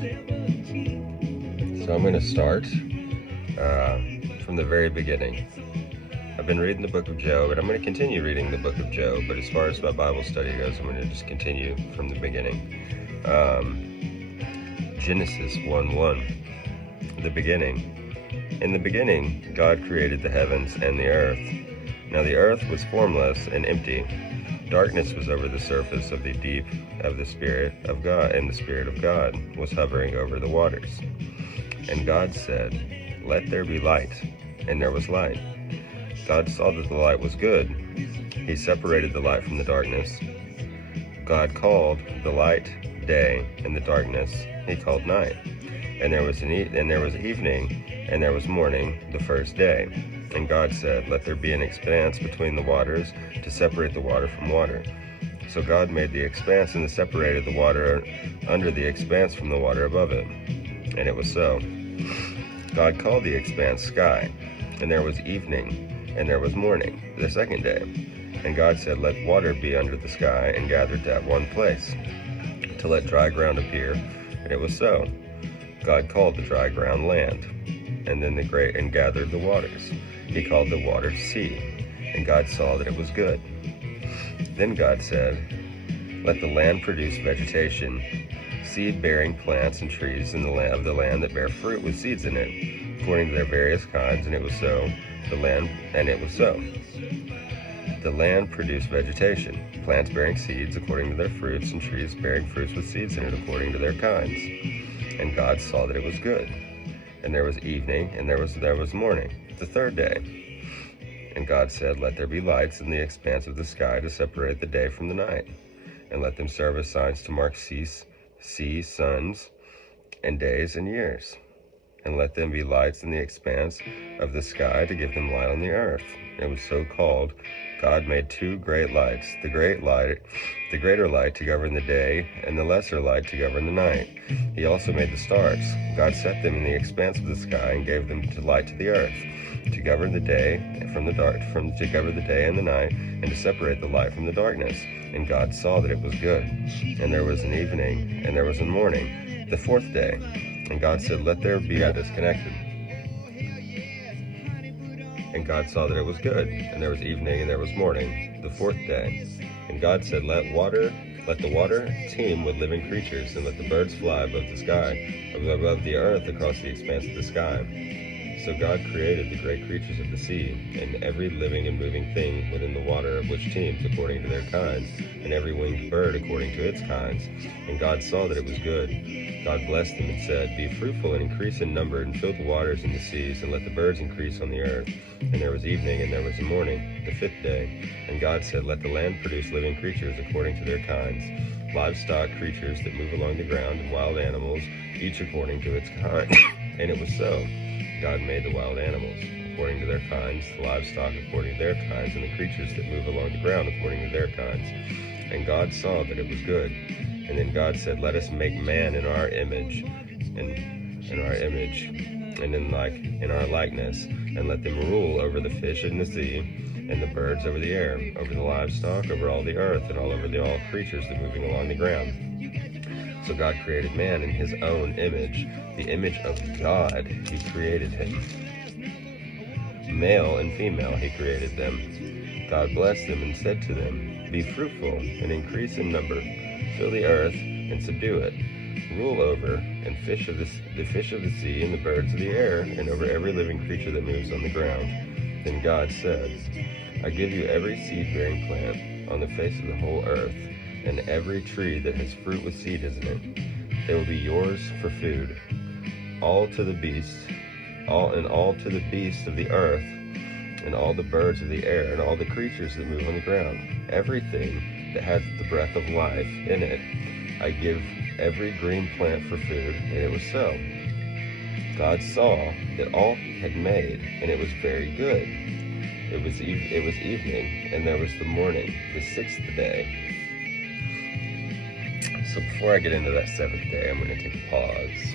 So I'm going to start from the very beginning. I've been reading the book of Job, and I'm going to continue reading the book of Job, but as far as my Bible study goes, I'm going to just continue from the beginning. Genesis 1:1, the beginning. In the beginning, God created the heavens and the earth. Now the earth was formless and empty. Darkness was over the surface of the deep of the Spirit of God, and the Spirit of God was hovering over the waters. And God said, "Let there be light," and there was light. God saw that the light was good. He separated the light from the darkness. God called the light day, and the darkness he called night. And there was evening, and there was morning, the first day. And God said, "Let there be an expanse between the waters to separate the water from water." So God made the expanse and separated the water under the expanse from the water above it. And it was so. God called the expanse sky. And there was evening, and there was morning, the second day. And God said, "Let water be under the sky and gathered at one place, to let dry ground appear." And it was so. God called the dry ground land, and gathered the waters. He called the waters sea, and God saw that it was good. Then God said, "Let the land produce vegetation, seed-bearing plants and trees in the land of the land that bear fruit with seeds in it, according to their various kinds." And it was so. It was so. The land produced vegetation, plants bearing seeds according to their fruits, and trees bearing fruits with seeds in it according to their kinds. And God saw that it was good. And there was evening, and there was morning, the third day. And God said, "Let there be lights in the expanse of the sky to separate the day from the night, and let them serve as signs to mark sea, suns, and days and years. And let them be lights in the expanse of the sky to give them light on the earth." It was so called. God made two great lights, the greater light to govern the day, and the lesser light to govern the night. He also made the stars. God set them in the expanse of the sky and gave them to light to the earth, to govern the day to govern the day and the night, and to separate the light from the darkness. And God saw that it was good. And there was an evening, and there was a morning, the fourth day. And God said, "Let there be a disconnected." And God saw that it was good. And there was evening, and there was morning, the fourth day. And God said, let the water teem with living creatures, and let the birds fly above the sky, above the earth across the expanse of the sky. So God created the great creatures of the sea, and every living and moving thing within the water, of which teems according to their kinds, and every winged bird according to its kinds. And God saw that it was good. God blessed them and said, "Be fruitful and increase in number, and fill the waters in the seas, and let the birds increase on the earth." And there was evening, and there was a morning, the fifth day. And God said, "Let the land produce living creatures according to their kinds, livestock creatures that move along the ground, and wild animals, each according to its kind." And it was so. God made the wild animals according to their kinds, the livestock according to their kinds, and the creatures that move along the ground according to their kinds. And God saw that it was good. And then God said, "Let us make man in our image, and in our likeness, and let them rule over the fish in the sea, and the birds over the air, over the livestock, over all the earth, and all creatures that moving along the ground." So God created man in his own image. The image of God he created him. Male and female he created them. God blessed them and said to them, "Be fruitful and increase in number. Fill the earth and subdue it. Rule over the fish of the sea and the birds of the air, and over every living creature that moves on the ground." Then God said, "I give you every seed-bearing plant on the face of the whole earth, and every tree that has fruit with seed in it. They will be yours for food. All to the beasts of the earth, and all the birds of the air, and all the creatures that move on the ground. Everything that has the breath of life in it, I give every green plant for food." And it was so. God saw that all he had made, and it was very good. It was evening, and there was the morning, the sixth day. So before I get into that seventh day, I'm going to take a pause.